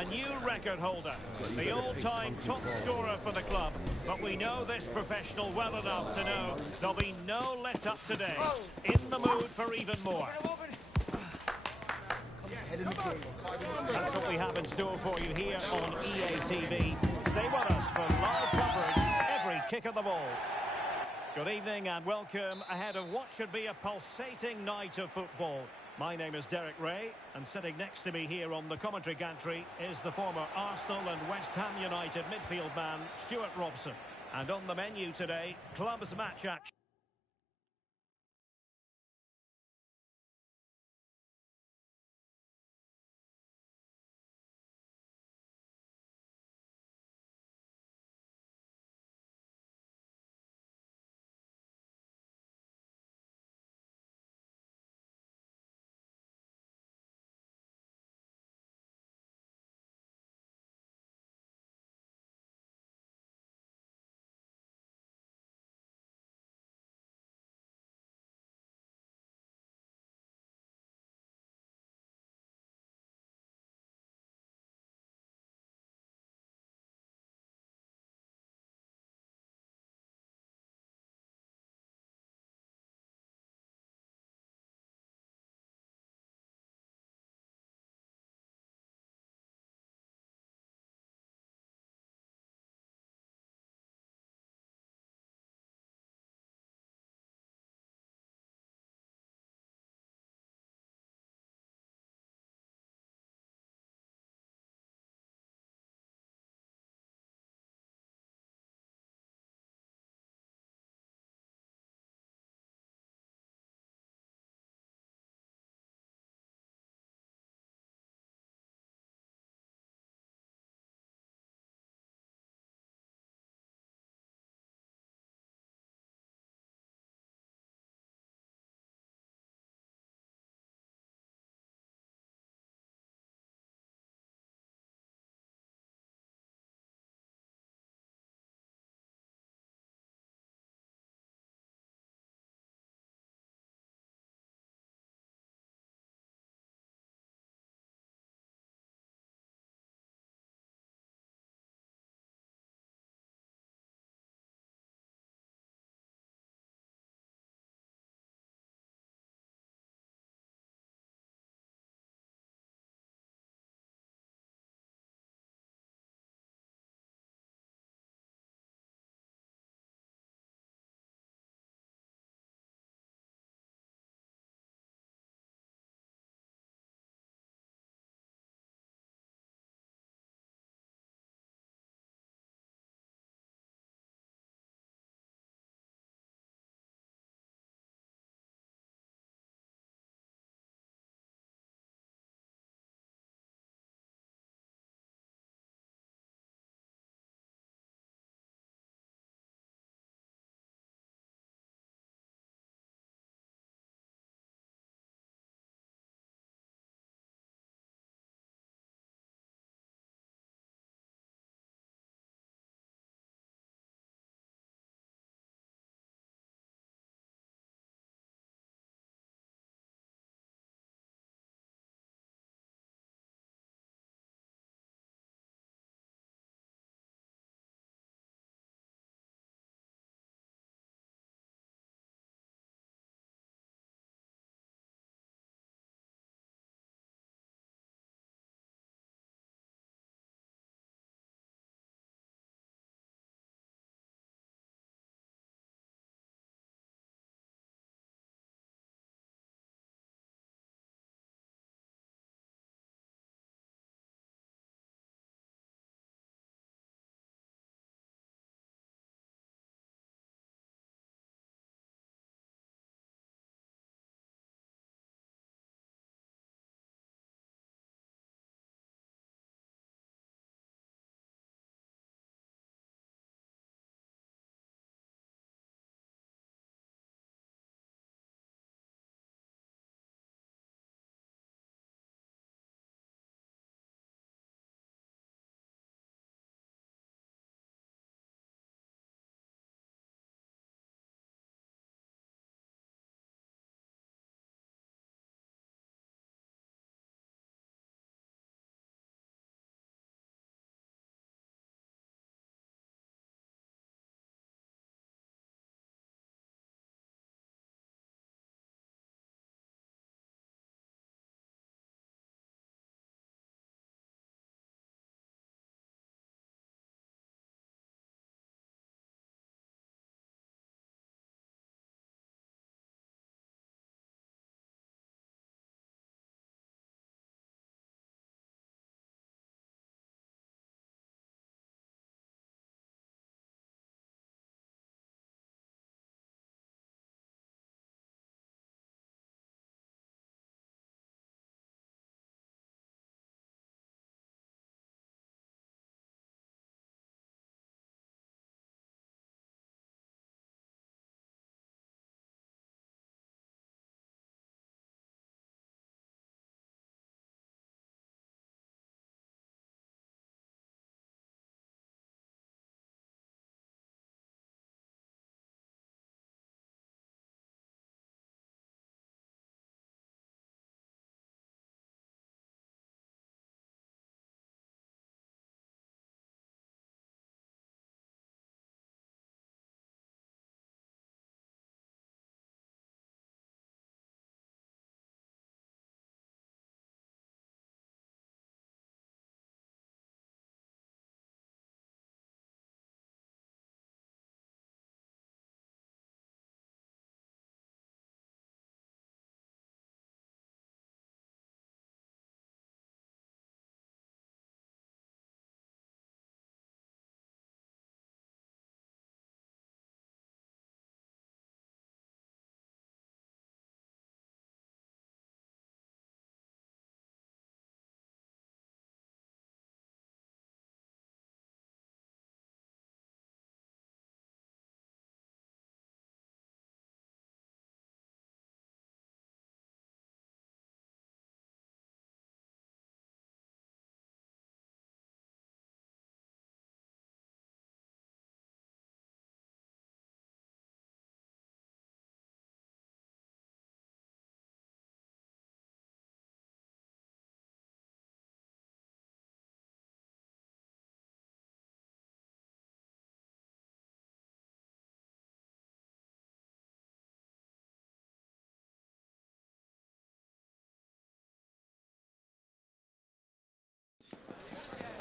A new record holder, the all-time top scorer for the club. But we know this professional well enough to know there'll be no let-up today. In the mood for even more. That's what we have in store for you here on EA TV. Stay with us for live coverage every kick of the ball. Good evening and welcome ahead of what should be a pulsating night of football. My name is Derek Ray, and sitting next to me here on the commentary gantry is the former Arsenal and West Ham United midfield man, Stuart Robson. And on the menu today, clubs match action.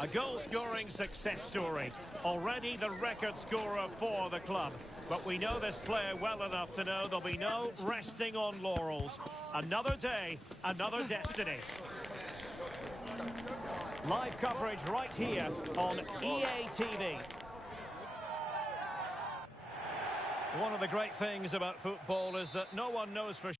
A goal-scoring success story. Already the record scorer for the club. But we know this player well enough to know there'll be no resting on laurels. Another day, another destiny. Live coverage right here on EA TV. One of the great things about football is that no one knows for sure.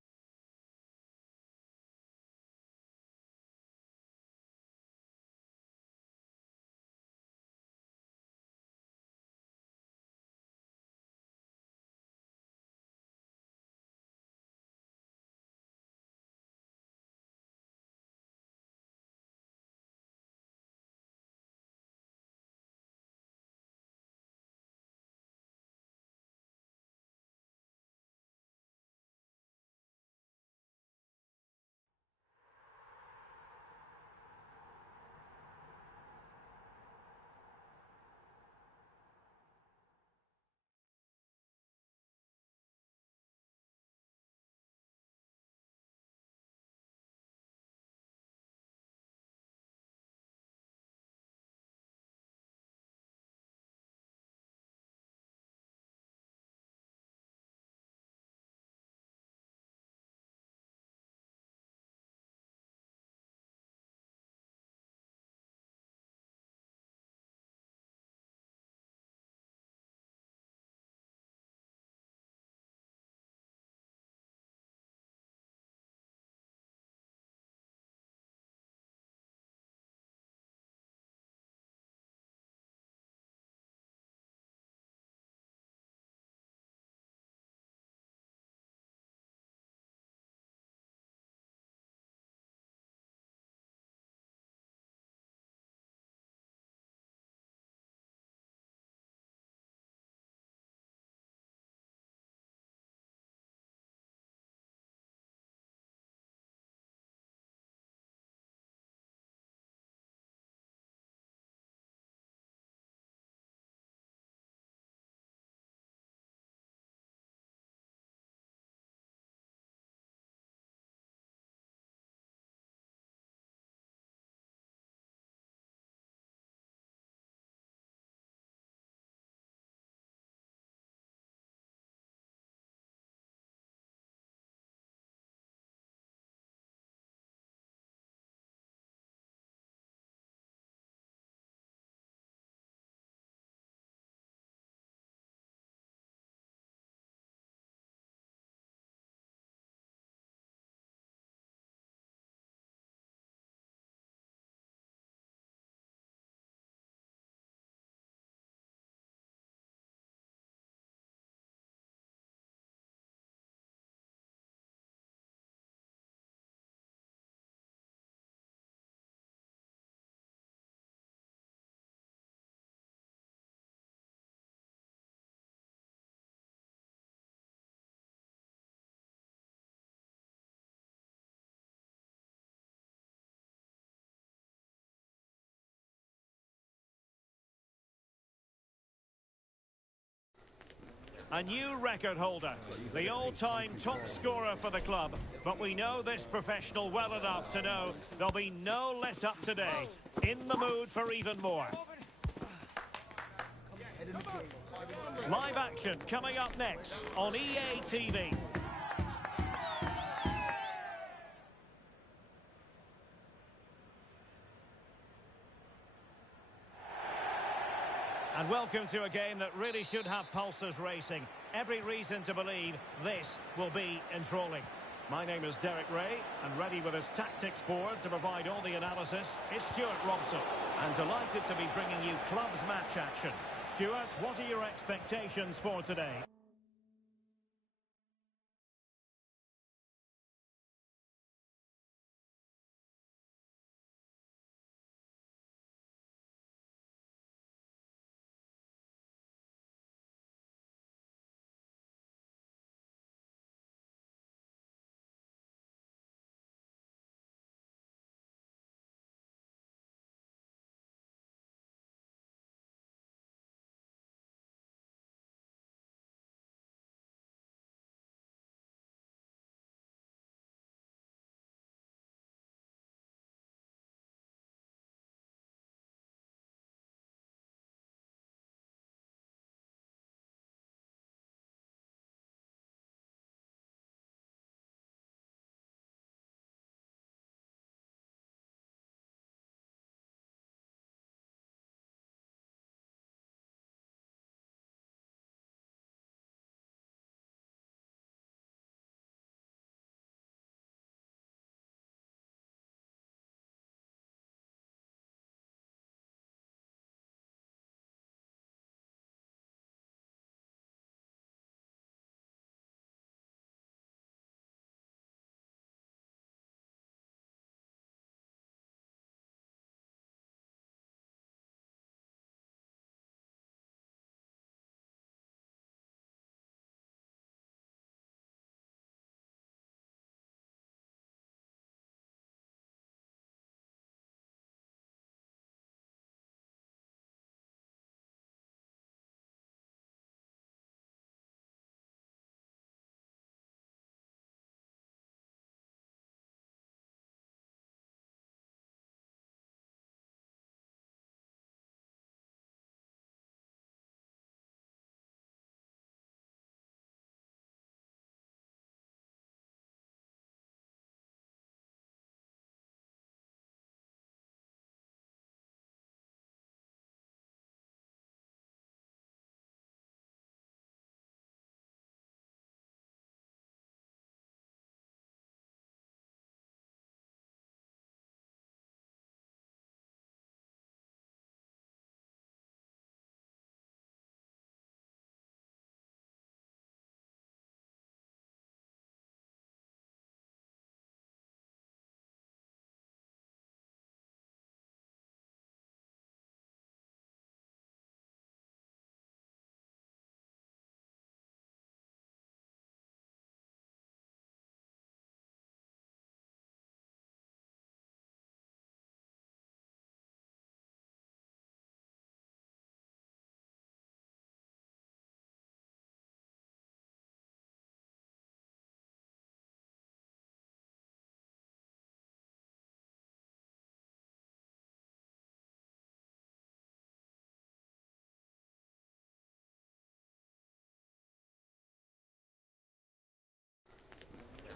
A new record holder, the all-time top scorer for the club. But we know this professional well enough to know there'll be no let-up today. In the mood for even more. Live action coming up next on EA TV. And welcome to a game that really should have pulses racing. Every reason to believe this will be enthralling. My name is Derek Ray, and ready with his tactics board to provide all the analysis is Stuart Robson. And delighted to be bringing you club's match action. Stuart, what are your expectations for today?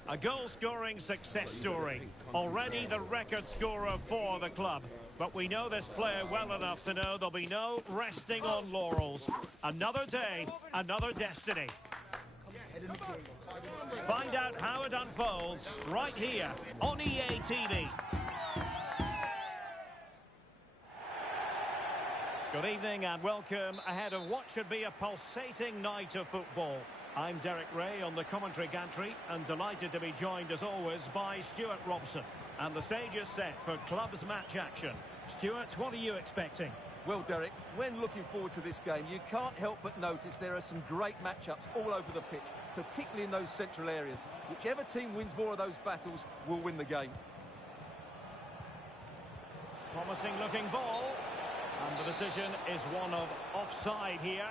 A goal-scoring success story. Already the record scorer for the club. But we know this player well enough to know there'll be no resting on laurels. Another day, another destiny. Find out how it unfolds right here on EA TV. Good evening and welcome ahead of what should be a pulsating night of football. I'm Derek Ray on the commentary gantry and delighted to be joined as always by Stuart Robson. And the stage is set for clubs match action. Stuart, what are you expecting? Well, Derek, when looking forward to this game, you can't help but notice there are some great matchups all over the pitch, particularly in those central areas. Whichever team wins more of those battles will win the game. Promising looking ball. And the decision is one of offside here.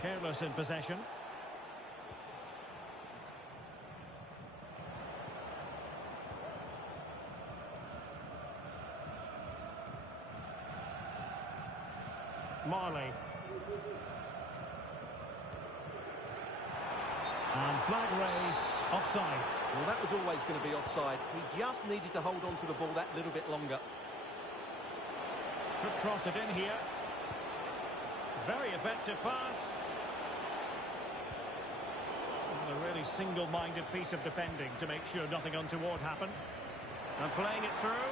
Careless in possession. Marley. And flag raised, offside. Well, that was always going to be offside. He just needed to hold on to the ball that little bit longer. Could cross it in here. Very effective pass. And a really single-minded piece of defending to make sure nothing untoward happened. And playing it through.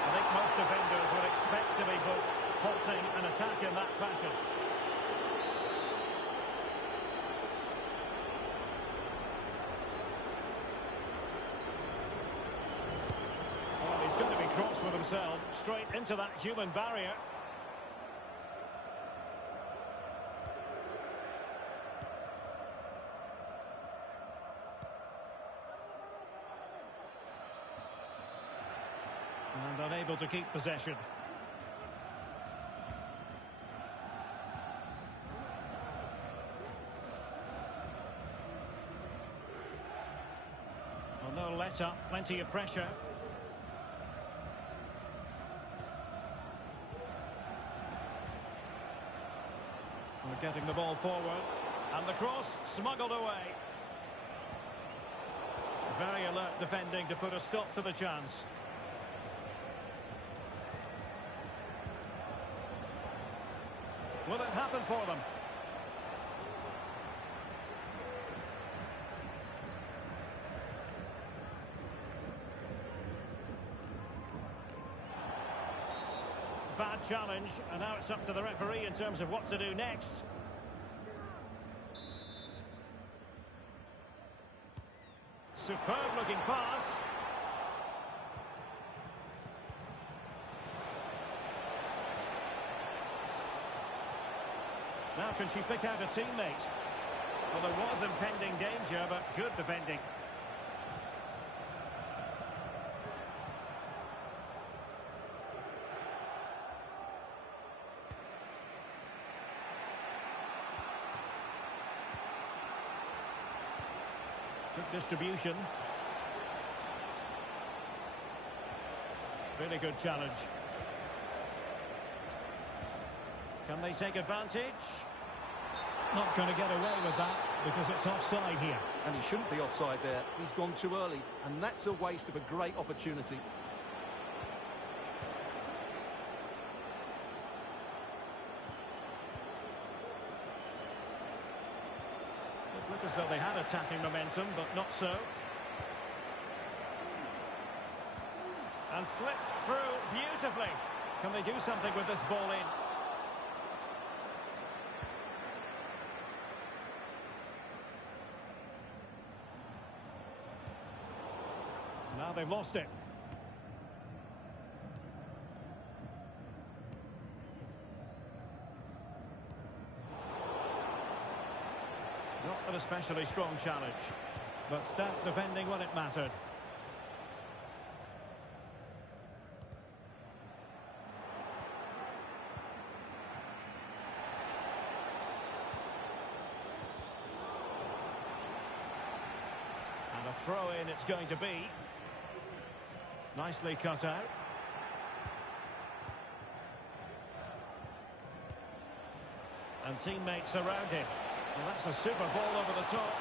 I think most defenders would expect to be booked, halting an attack in that fashion. Well, he's going to be cross with himself, straight into that human barrier. And unable to keep possession. Well, no let up, plenty of pressure. We're getting the ball forward. And the cross smuggled away. Very alert defending to put a stop to the chance. Will it happen for them? Bad challenge, and now it's up to the referee in terms of what to do next. Superb looking pass. Now can she pick out a teammate? Well, there was impending danger, but good defending. Good distribution. Really good challenge. Can they take advantage? Not going to get away with that because it's offside here. And he shouldn't be offside there. He's gone too early, and that's a waste of a great opportunity. It looked as though they had attacking momentum, but not so. And slipped through beautifully. Can they do something with this ball in? Now they've lost it. Not an especially strong challenge, but stout defending when it mattered. And a throw-in it's going to be. Nicely cut out. And teammates around him. Well, that's a super ball over the top.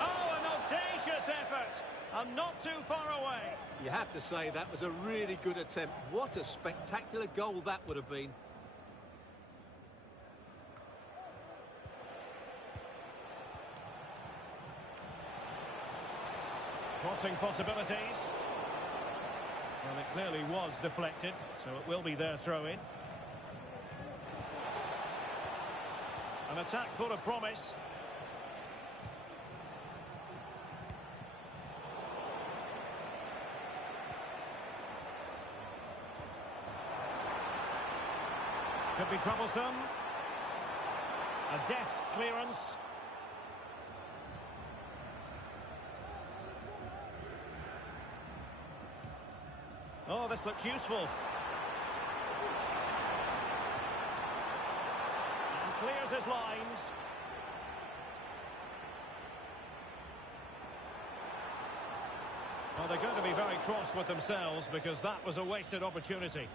Oh, an audacious effort! And not too far away. You have to say that was a really good attempt. What a spectacular goal that would have been. Crossing possibilities. Well, it clearly was deflected, so it will be their throw-in. An attack full of promise. Could be troublesome. A deft clearance. Oh, this looks useful. And clears his lines. Well, they're going to be very cross with themselves because that was a wasted opportunity.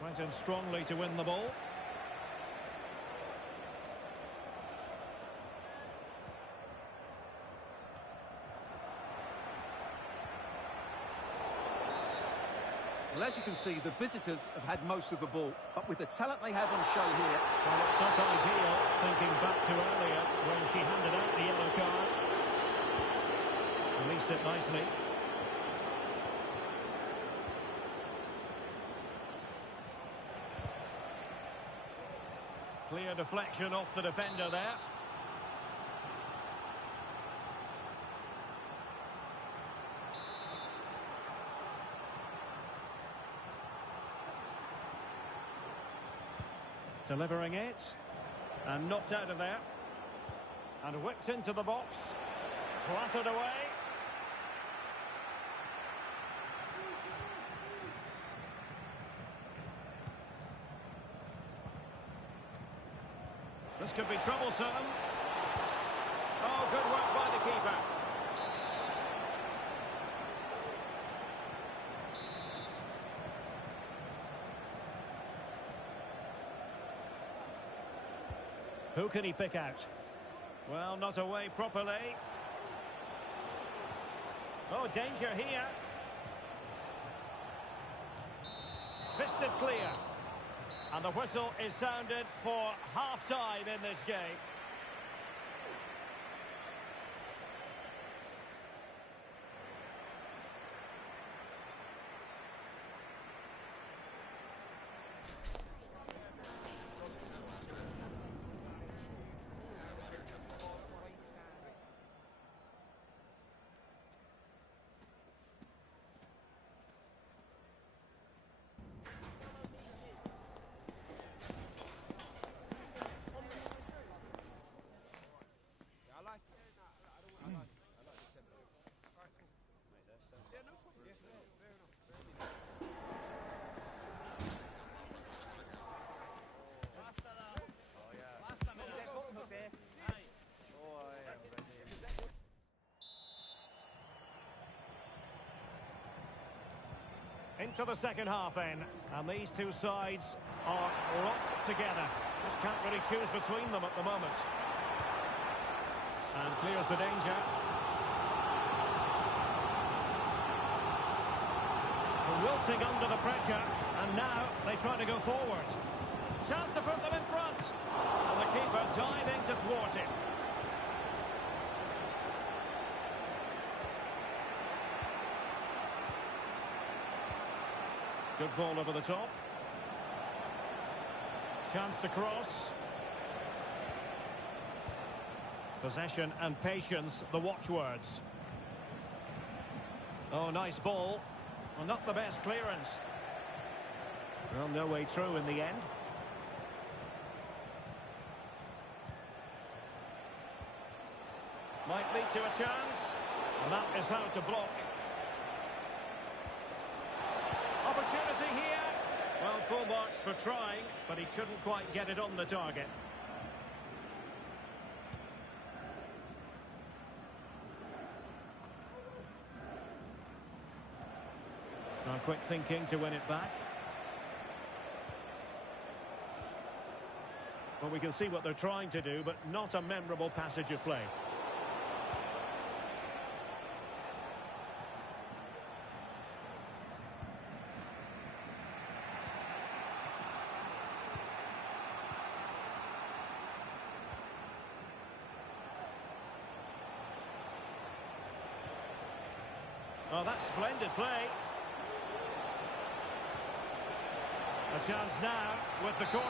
Went in strongly to win the ball. Well, as you can see, the visitors have had most of the ball, but with the talent they have on show here... Well, it's not ideal, thinking back to earlier when she handed out the yellow card. Released it nicely. Clear deflection off the defender there. Delivering it. And knocked out of there. And whipped into the box. Clattered away. This could be troublesome. Oh, good work by the keeper. Who can he pick out? Well, not away properly. Oh, danger here. Fisted clear. And the whistle is sounded for half-time in this game. Into the second half then, and these two sides are locked together. Just can't really choose between them at the moment. And clears the danger. Wilting under the pressure, and now they try to go forward. Chance to put them in front, and the keeper diving to thwart it. Good ball over the top. Chance to cross. Possession and patience, the watchwords. Oh, nice ball. Well, not the best clearance. Well, no way through in the end. Might lead to a chance. And that is how to block. Opportunity here. Full marks for trying, but he couldn't quite get it on the target. Now quick thinking to win it back. Well, we can see what they're trying to do, but not a memorable passage of play. Oh, that's splendid play. A chance now with the corner.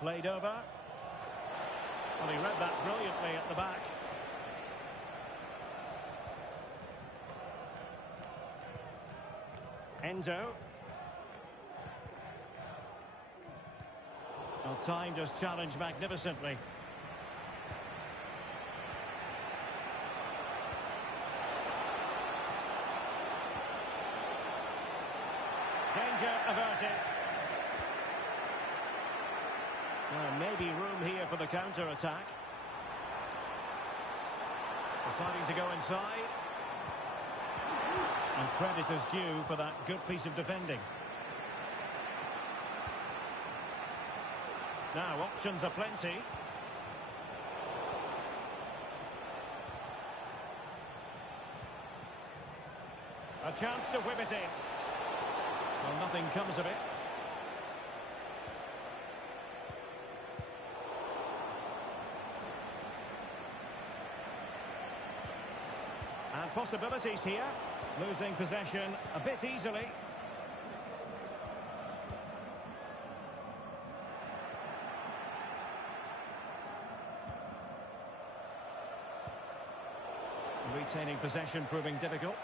Played over. Well, he read that brilliantly at the back. Enzo. Well, timed his challenge magnificently. Danger averted. Well, maybe room here for the counter-attack. Deciding to go inside. And credit is due for that good piece of defending. Now, options are plenty. A chance to whip it in. Well, nothing comes of it. And possibilities here. Losing possession a bit easily. Retaining possession proving difficult.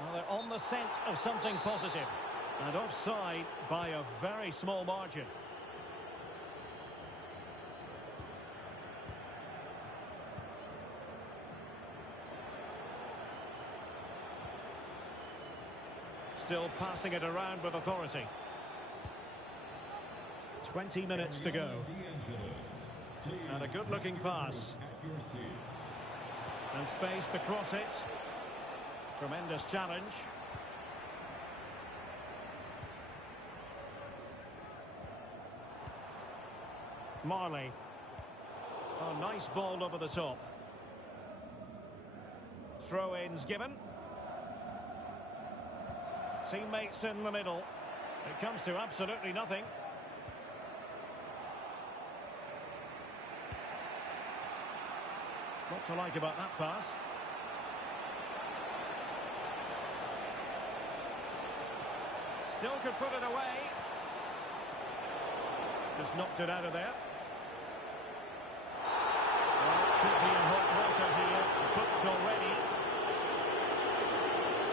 Well, they're on the scent of something positive. And offside by a very small margin. Still passing it around with authority. 20 minutes to go. And a good-looking pass. And space to cross it. Tremendous challenge. Marley. Oh, nice ball over the top. Throw-ins given. Teammates in the middle. It comes to absolutely nothing. What to like about that pass? Still could put it away. Just knocked it out of there. Well, could be in hot water here. Booked already.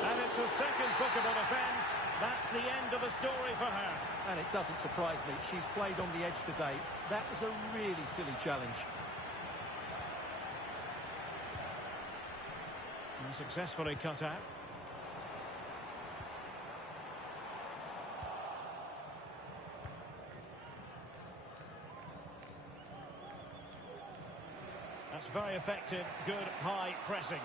And it's a second bookable offence. That's the end of the story for her. And it doesn't surprise me. She's played on the edge today. That was a really silly challenge. And successfully cut out. That's very effective. Good high pressing.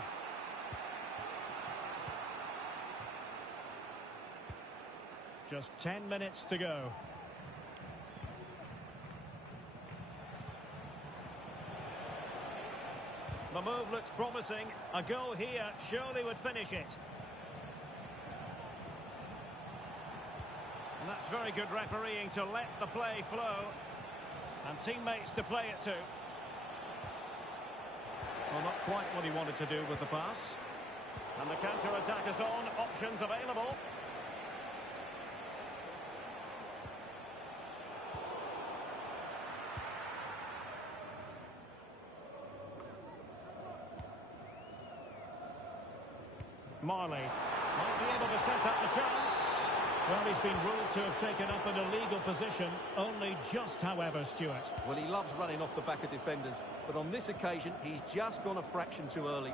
Just 10 minutes to go. The move looks promising. A goal here surely would finish it. And that's very good refereeing to let the play flow. And teammates to play it to. Well, not quite what he wanted to do with the pass. And the counter-attack is on. Options available. Marley might be able to set up the chance. Well, he's been ruled to have taken up an illegal position, only just, however, Stuart. Well, he loves running off the back of defenders, but on this occasion, he's just gone a fraction too early.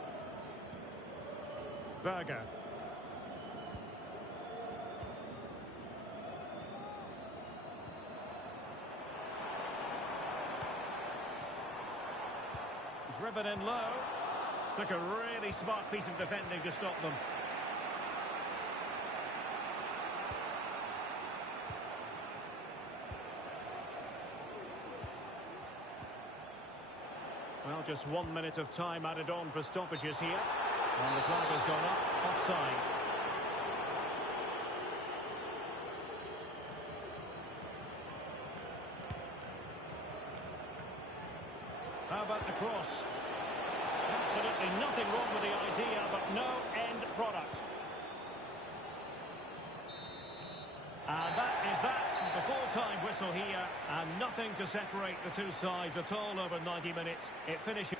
Berger. Driven in low. Took a really smart piece of defending to stop them. Well, just 1 minute of time added on for stoppages here. And the flag has gone up, offside. How about the cross? Absolutely nothing wrong with the idea, but no end product. And that is that. The full-time whistle here, and nothing to separate the two sides at all over 90 minutes. It finishes.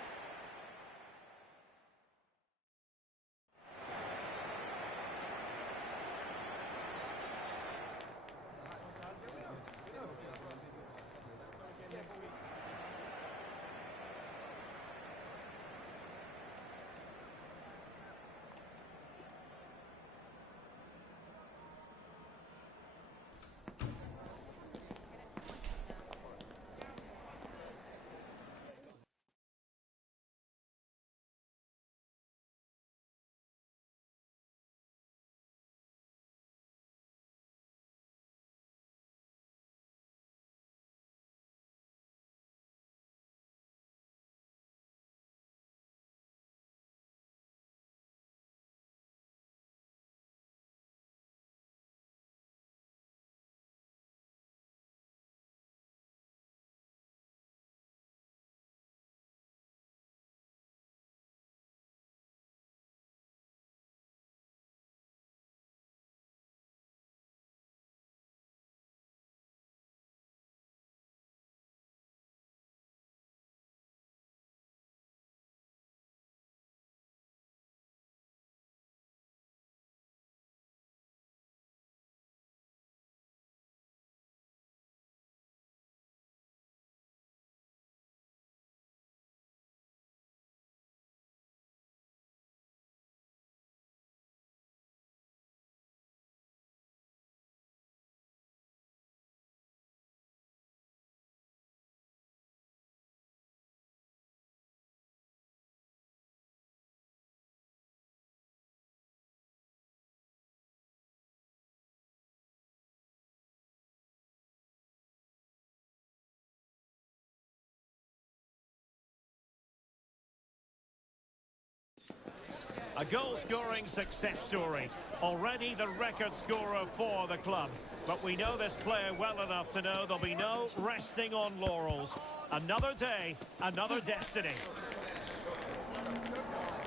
A goal-scoring success story. Already the record scorer for the club. But we know this player well enough to know there'll be no resting on laurels. Another day, another destiny.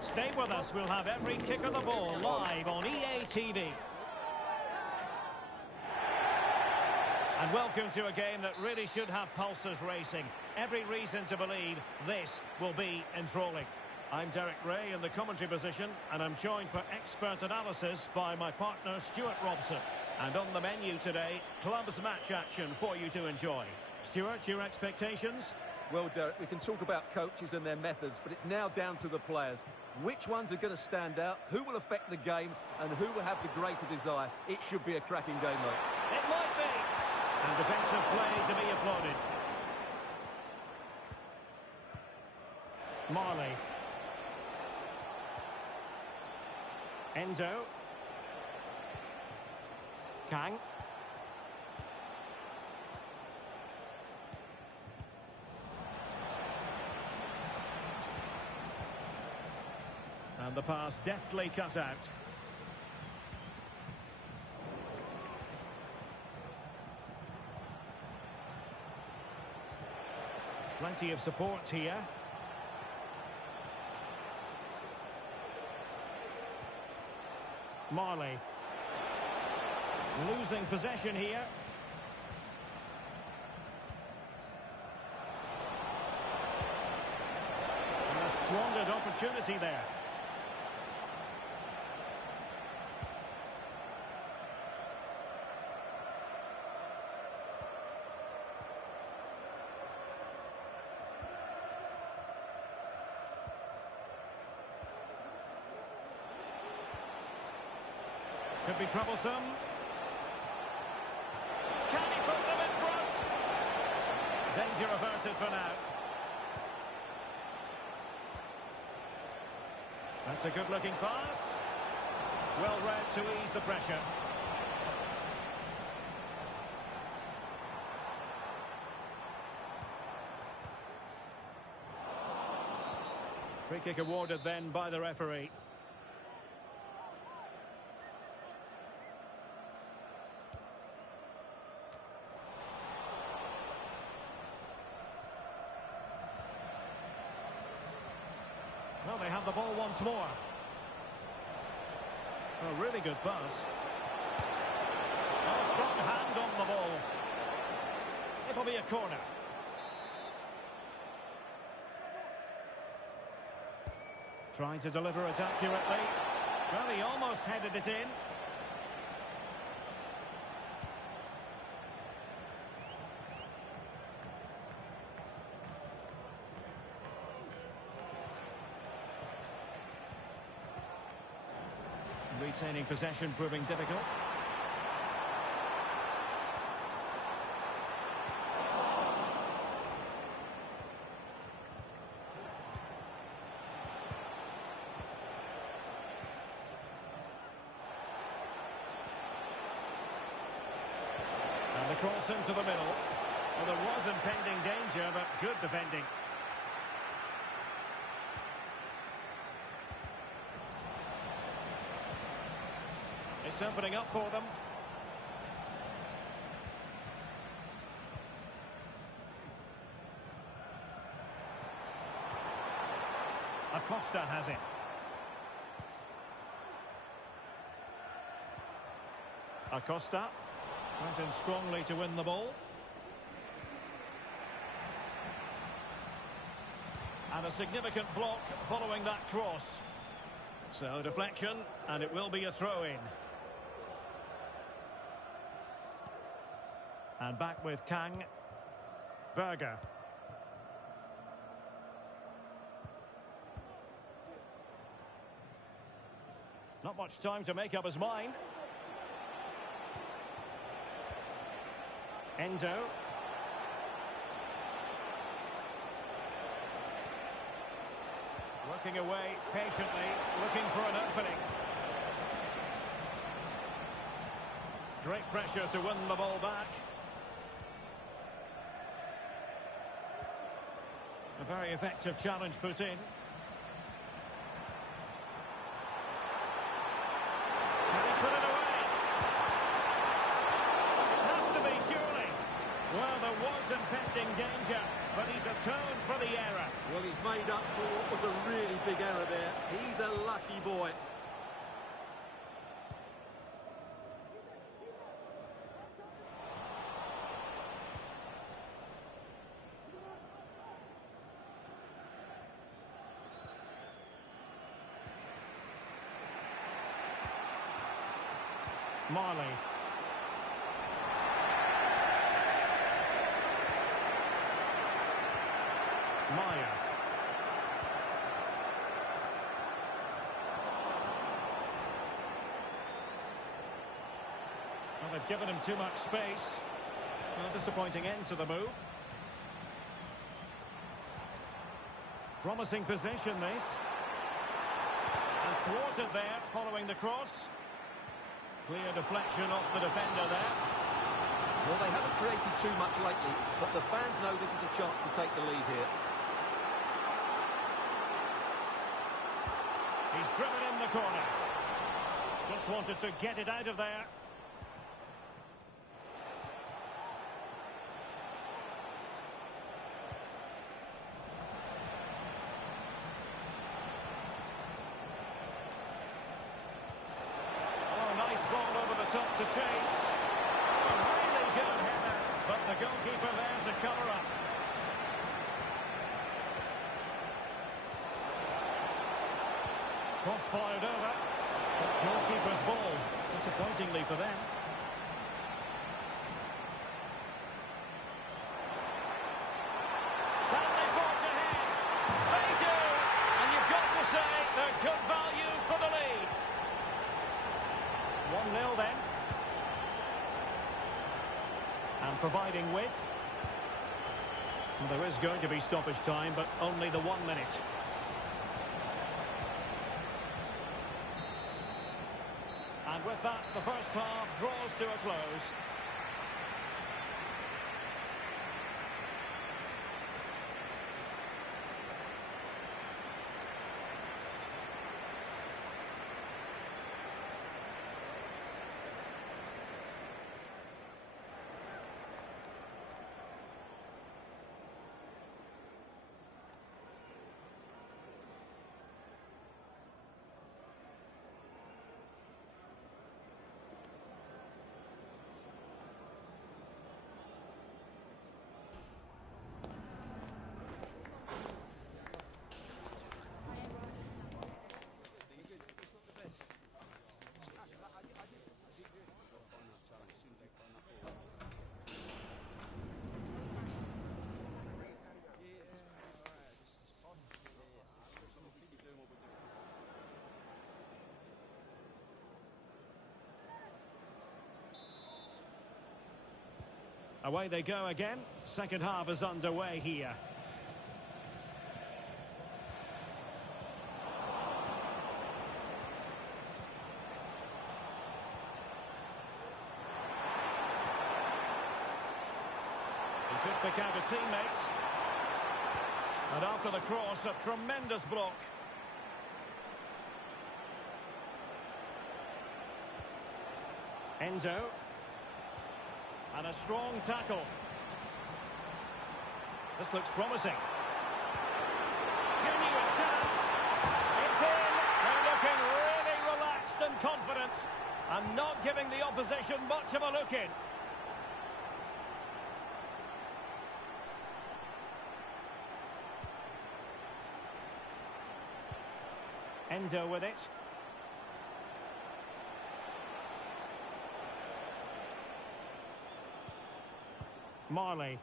Stay with us. We'll have every kick of the ball live on EA TV. And welcome to a game that really should have pulses racing. Every reason to believe this will be enthralling. I'm Derek Ray in the commentary position, and I'm joined for expert analysis by my partner Stuart Robson. And on the menu today, clubs match action for you to enjoy. Stuart, your expectations? Well, Derek, we can talk about coaches and their methods, but it's now down to the players. Which ones are going to stand out, who will affect the game, and who will have the greater desire? It should be a cracking game, though. It might be. And defensive play to be applauded. Marley. Endo. Kang. And the pass deftly cut out. Plenty of support here. Marley. Losing possession here. And a squandered opportunity there. Could be troublesome. Can he put them in front? Danger averted for now. That's a good-looking pass. Well read to ease the pressure. Free kick awarded then by the referee. Well, they have the ball once more. A really good pass. A strong hand on the ball. It'll be a corner. Trying to deliver it accurately. Well, he almost headed it in. Retaining possession proving difficult. And the cross into the middle. Well, there was impending danger, but good defending. It's opening up for them. Acosta has it. Acosta went in strongly to win the ball. And a significant block following that cross. So deflection, and it will be a throw-in. And back with Kang. Berger. Not much time to make up his mind. Endo. Working away patiently, looking for an opening. Great pressure to win the ball back. A very effective challenge put in. Can he put it away? It has to be, surely. Well, there was impending danger, but he's atoned for the error. Well, he's made up for what was a really big error there. He's a lucky boy. Marley. Maya. Well, they've given him too much space. Well, disappointing end to the move. Promising position, this. And thwarted there, following the cross. Clear deflection off the defender there. Well, they haven't created too much lately, but the fans know this is a chance to take the lead here. He's driven in the corner. Just wanted to get it out of there. Ball over the top to chase. A really good header, but the goalkeeper there to cover up. Cross fired over. But goalkeeper's ball, disappointingly for them. Can they forge ahead? They do! And you've got to say they're good value for the lead. 1-0 then. And providing width. Well, there is going to be stoppage time, but only the 1 minute. And with that, the first half draws to a close. Away they go again. Second half is underway here. He could pick out a teammate. And after the cross, a tremendous block. Endo. And a strong tackle. This looks promising. Genuine chance. It's in. They're looking really relaxed and confident. And not giving the opposition much of a look in. Endo with it. Marley.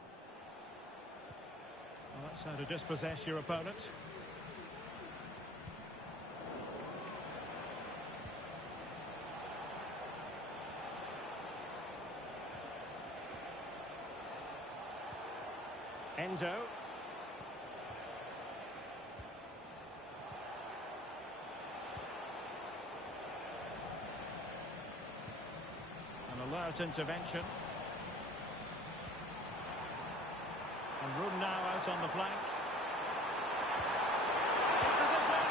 Well, that's how to dispossess your opponent. Endo. An alert intervention. And room now out on the flank. In position.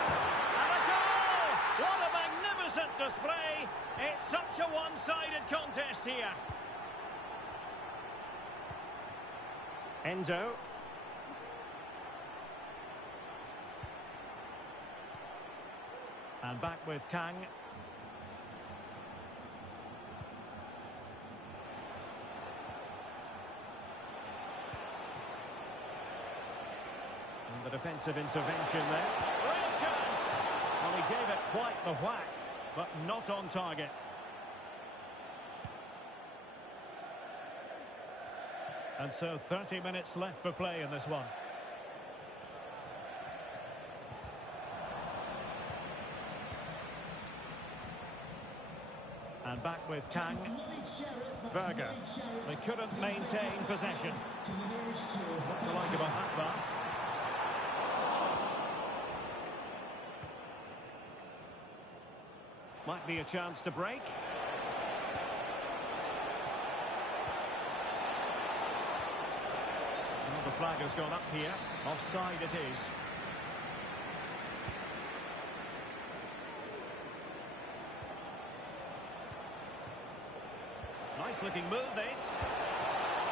And a goal! What a magnificent display. It's such a one-sided contest here. Endo. And back with Kang. The defensive intervention there. Real chance! Well, he gave it quite the whack, but not on target. And so 30 minutes left for play in this one. And back with Kang. Berger. They couldn't maintain possession. What's the like about that, Bas? Might be a chance to break. Well, the flag has gone up here. Offside it is. Nice looking move this.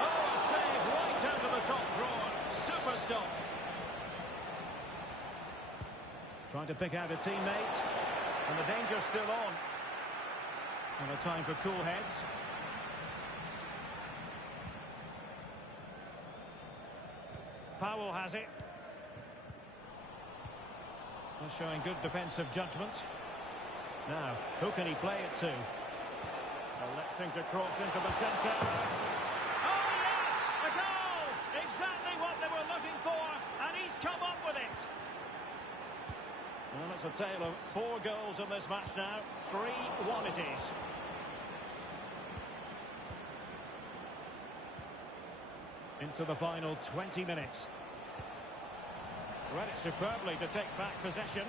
Oh, a save right out of the top drawer. Super stop. Trying to pick out a teammate. And the danger's still on. And a time for cool heads. Powell has it. They're showing good defensive judgment. Now, who can he play it to? Electing to cross into the centre. Oh, yes! A goal! Exactly what they were looking for, and he's come up with it. Well, it's a tale of 4 goals in this match now. 3-1 it is. into the final 20 minutes. Read it superbly to take back possession.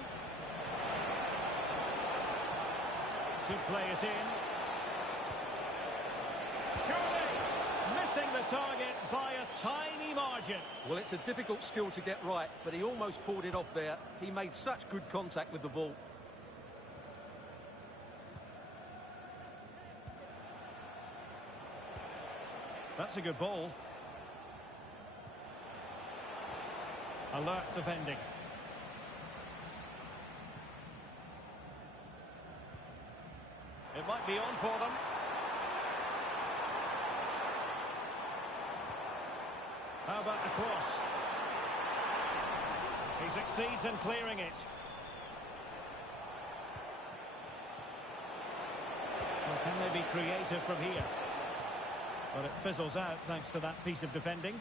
To play it in. Surely missing the target by a tiny margin. Well, it's a difficult skill to get right, but he almost pulled it off there. He made such good contact with the ball. That's a good ball. Alert defending. It might be on for them. How about the cross? He succeeds in clearing it. Well, can they be creative from here? But it fizzles out thanks to that piece of defending.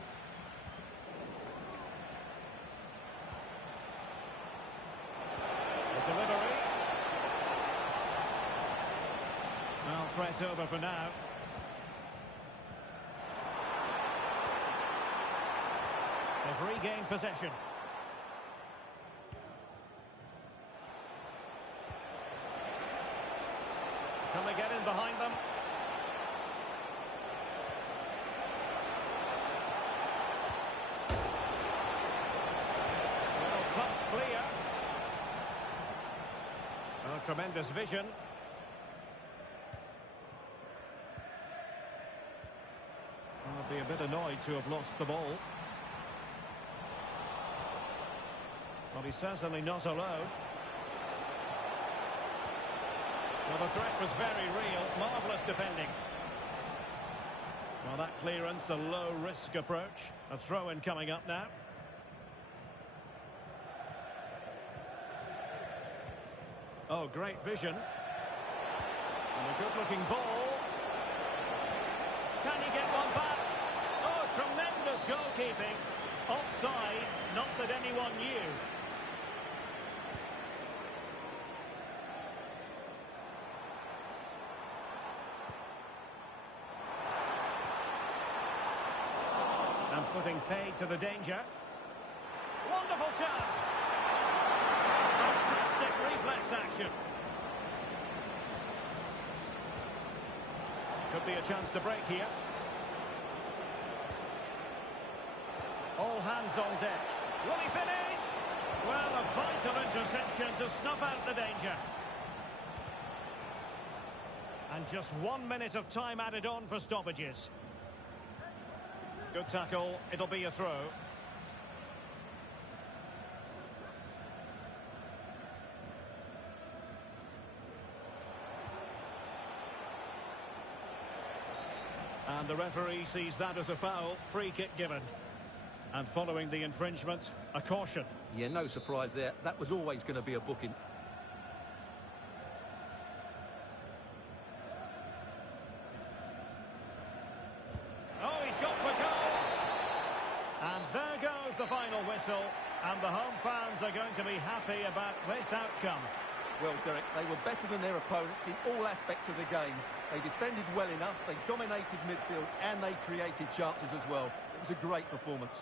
The delivery. Well, threat over for now. They've regained possession. Can they get in behind them? Well, punched clear. Oh, tremendous vision. I'll be a bit annoyed to have lost the ball. Well, he's certainly not alone. Well, the threat was very real. Marvellous defending. Well, that clearance, a low-risk approach. A throw-in coming up now. Oh, great vision. And a good-looking ball. Can he get one back? Oh, tremendous goalkeeping. Offside, not that anyone knew. And putting paid to the danger. Wonderful chance. Fantastic reflex action. Could be a chance to break here. All hands on deck. Will he finish? Well, a vital interception to snuff out the danger. And just 1 minute of time added on for stoppages. Good tackle. It'll be a throw. And the referee sees that as a foul. Free kick given. And following the infringement, a caution. Yeah, no surprise there. That was always going to be a booking. Oh, he's got the goal. And there goes the final whistle. And the home fans are going to be happy about this outcome. Well, Derek, they were better than their opponents in all aspects of the game. They defended well enough, they dominated midfield, and they created chances as well. It was a great performance.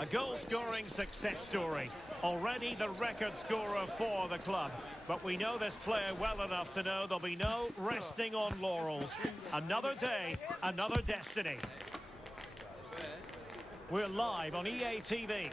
A goal-scoring success story. Already the record scorer for the club. But we know this player well enough to know there'll be no resting on laurels. Another day, another destiny. We're live on EA TV.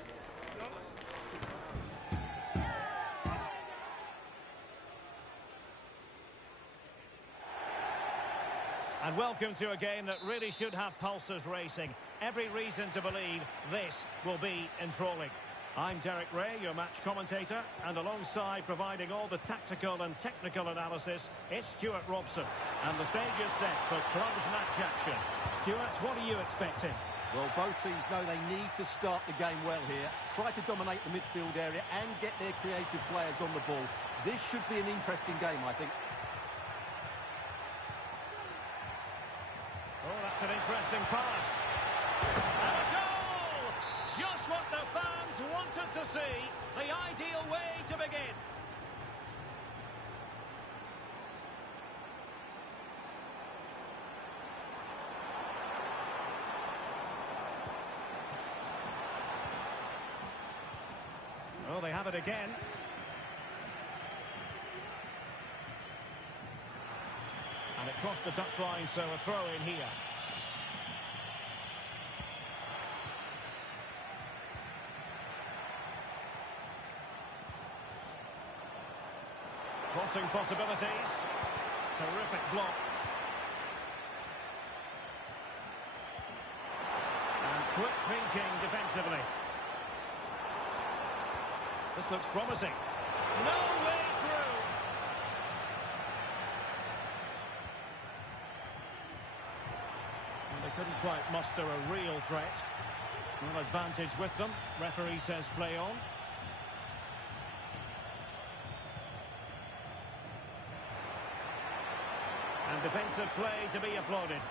And welcome to a game that really should have pulses racing. Every reason to believe this will be enthralling. I'm Derek Ray, your match commentator, and alongside providing all the tactical and technical analysis, it's Stuart Robson. And the stage is set for clubs match action. Stuart, what are you expecting? Well, both teams know they need to start the game well here. Try to dominate the midfield area and get their creative players on the ball. This should be an interesting game, I think. Oh, that's an interesting pass. And a goal! Just what the fans wanted to see. The ideal way to begin. Oh, they have it again. And it crossed the touchline, so a throw in here. Crossing possibilities. Terrific block. And quick thinking defensively. This looks promising. No way through. And they couldn't quite muster a real threat. Well, advantage with them. Referee says play on. And defensive play to be applauded.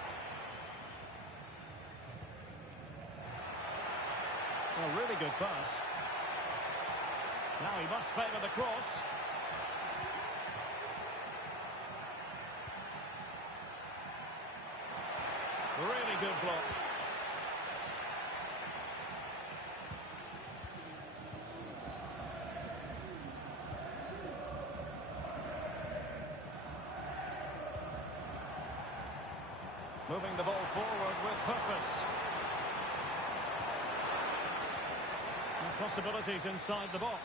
Well, really good pass. Now he must favour the cross. Really good block. Moving the ball forward with purpose. And possibilities inside the box.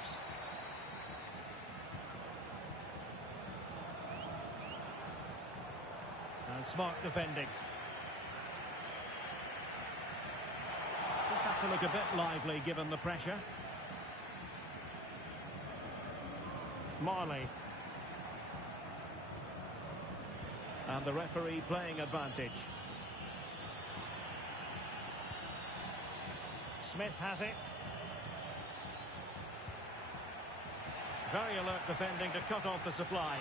And smart defending. Just had to look a bit lively given the pressure. Marley. And the referee playing advantage. Smith has it. Very alert defending to cut off the supply.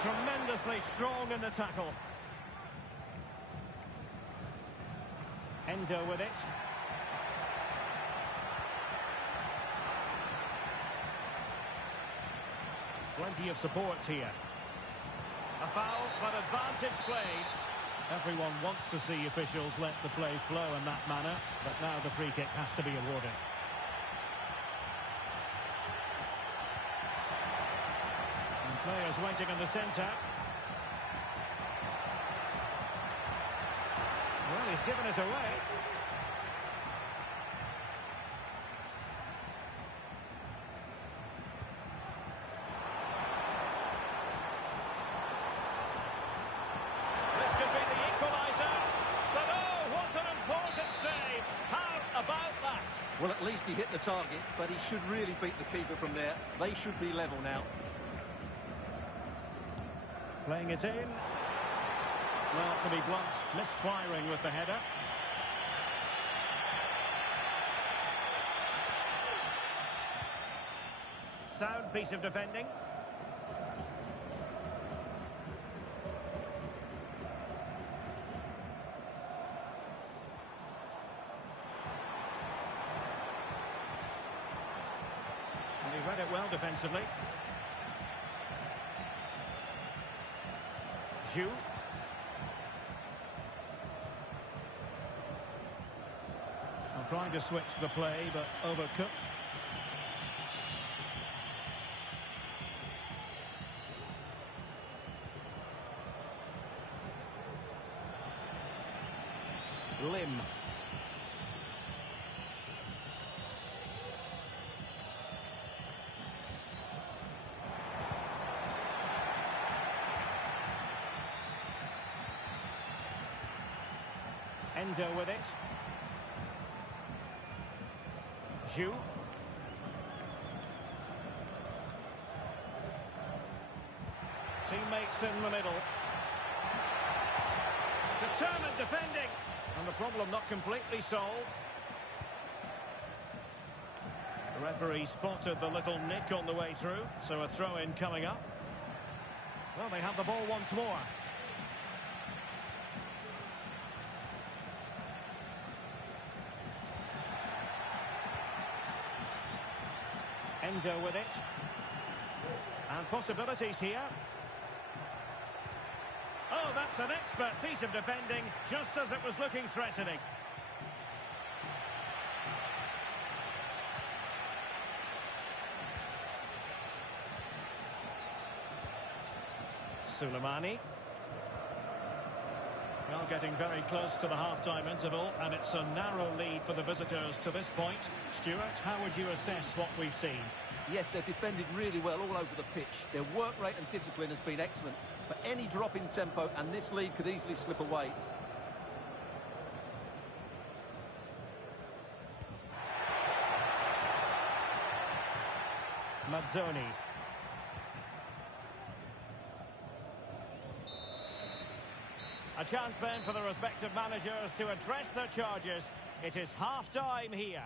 Tremendously strong in the tackle. Endo with it. Plenty of support here. A foul, but advantage played. Everyone wants to see officials let the play flow in that manner, but now the free kick has to be awarded. And players waiting in the centre. Well, he's given us away. Well, at least he hit the target, but he should really beat the keeper from there. They should be level now. Playing it in. Well, to be blunt, misfiring with the header. Sound piece of defending. And he read it well defensively. Zhu. Trying to switch the play, but overcooked. Lim. Endo with it. Zhu. Teammates in the middle. Determined defending. And the problem not completely solved. The referee spotted the little nick on the way through, so a throw-in coming up. Well, they have the ball once more. Endo with it. And possibilities here. Oh, that's an expert piece of defending, just as it was looking threatening. Suleimani. Well, getting very close to the half-time interval, and it's a narrow lead for the visitors to this point. Stuart, how would you assess what we've seen? Yes, they've defended really well all over the pitch. Their work rate and discipline has been excellent. But any drop in tempo and this lead could easily slip away. Mazzoni. A chance then for the respective managers to address their charges. It is half-time here.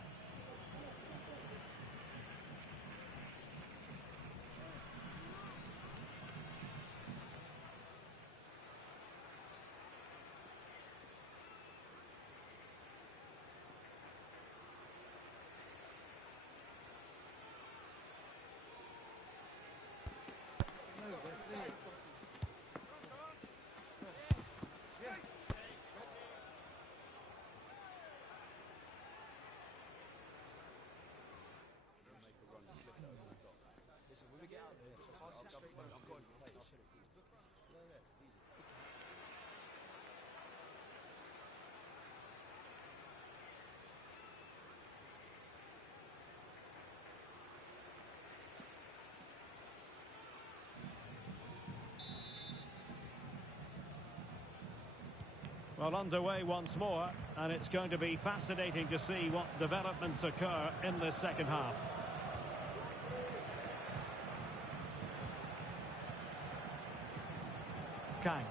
Well, underway once more, and it's going to be fascinating to see what developments occur in this second half. Kang.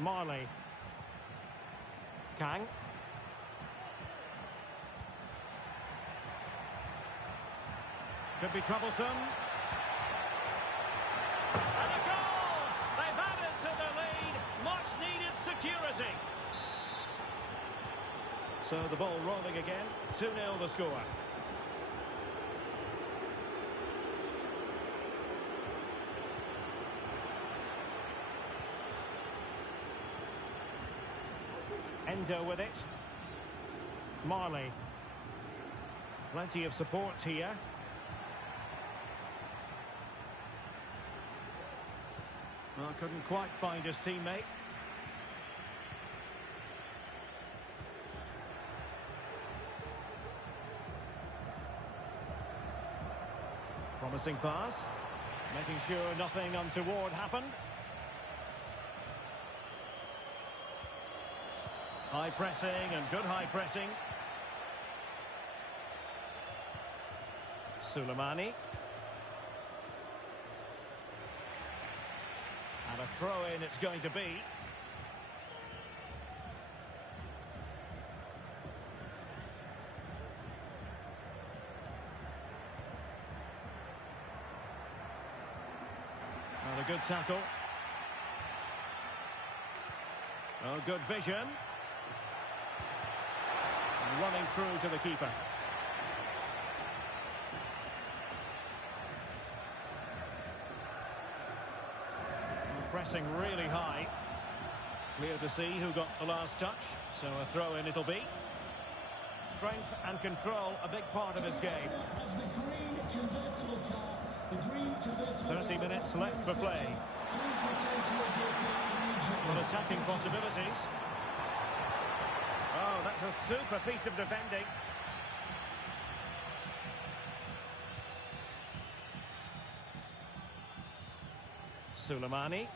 Marley. Kang. Could be troublesome. And a goal! They've added to the lead. Much needed security. So the ball rolling again. 2-0 the score. Endo with it. Marley. Plenty of support here. Well, couldn't quite find his teammate. Promising pass. Making sure nothing untoward happened. High pressing and good high pressing. Suleimani. And a throw-in it's going to be. And a good tackle. Oh, good vision. And running through to the keeper. pressing really high. Clear to see who got the last touch, so a throw-in it'll be. Strength and control, a big part of his game. 30 minutes left for play. Well, attacking possibilities. Oh, that's a super piece of defending. Suleimani.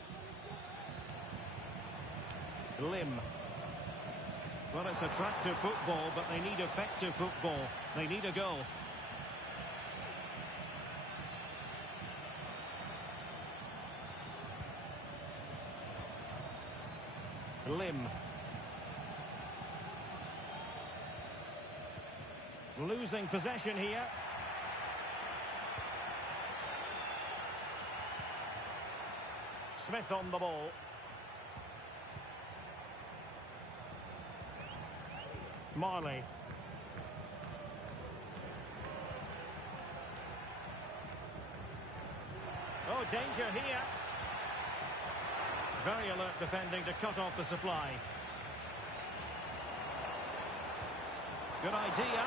Lim. Well, it's attractive football, but they need effective football. They need a goal. Lim. Losing possession here. Smith on the ball. Marley. Oh, danger here. Very alert defending to cut off the supply. Good idea.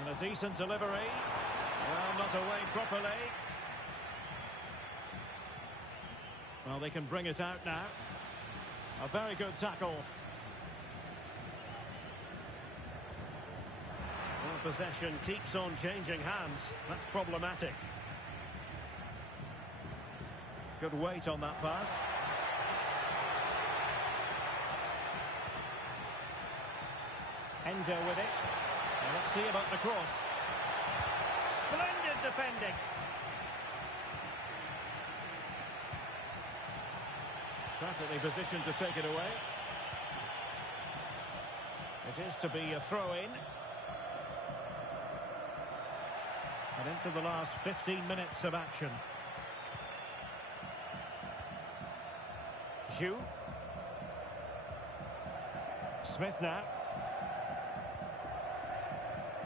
And a decent delivery. Well, not away properly. Well, they can bring it out now. A very good tackle. Well, possession keeps on changing hands. That's problematic. Good weight on that pass. Endo with it. Well, let's see about the cross. Splendid defending. Perfectly positioned to take it away. It is to be a throw-in. And into the last 15 minutes of action. Zhu. Smith now.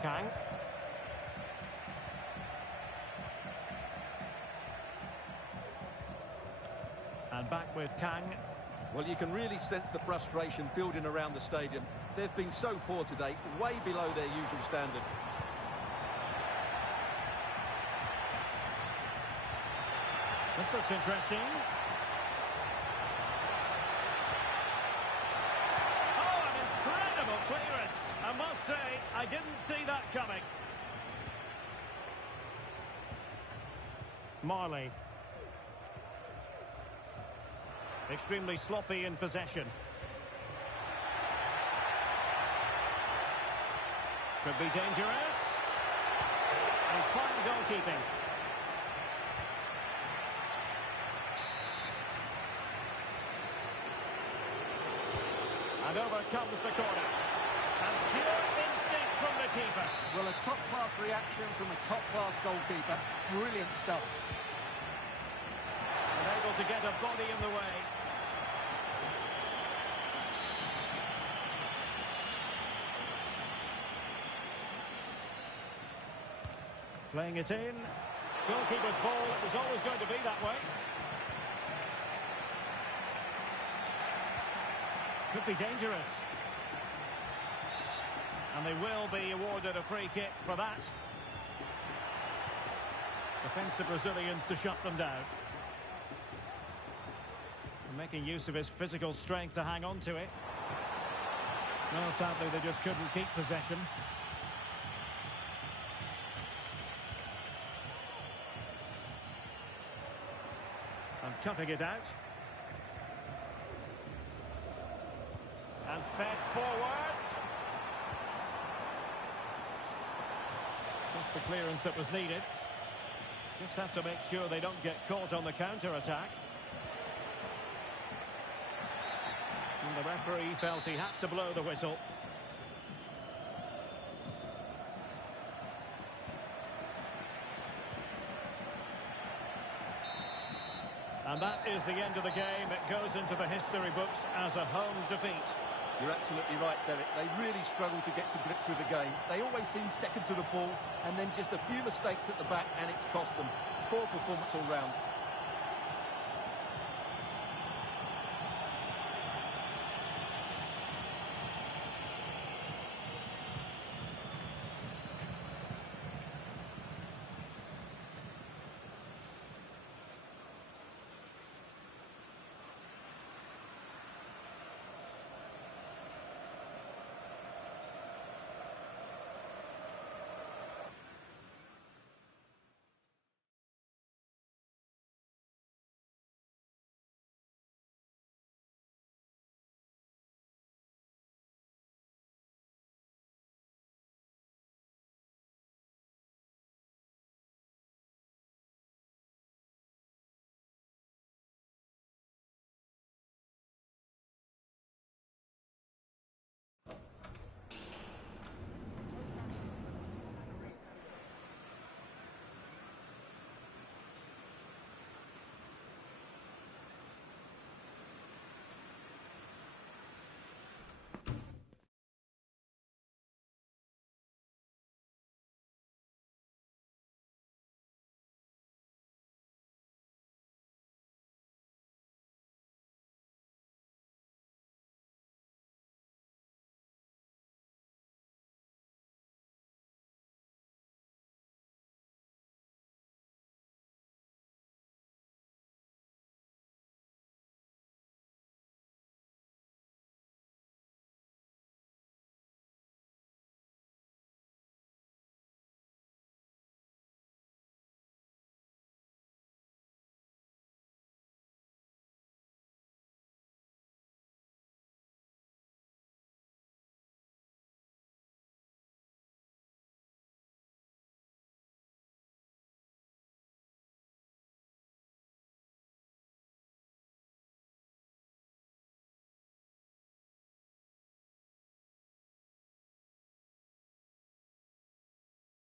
Kang. And back with Kang. Well, you can really sense the frustration building around the stadium. They've been so poor today, way below their usual standard. This looks interesting. Oh, an incredible clearance. I must say, I didn't see that coming. Marley. Extremely sloppy in possession. Could be dangerous. And fine goalkeeping. And over comes the corner. And pure instinct from the keeper. Well, a top-class reaction from a top-class goalkeeper. Brilliant stuff. Unable to get a body in the way. Playing it in. Goalkeeper's ball. It was always going to be that way. Could be dangerous. And they will be awarded a free kick for that. Defensive Brazilians to shut them down. Making use of his physical strength to hang on to it. Well, sadly, they just couldn't keep possession. And cutting it out. And fed forwards. Just the clearance that was needed. Just have to make sure they don't get caught on the counter-attack. And the referee felt he had to blow the whistle. And that is the end of the game. It goes into the history books as a home defeat. You're absolutely right, Derek. They really struggle to get to grips with the game. They always seem second to the ball, and then just a few mistakes at the back, and it's cost them. Poor performance all round.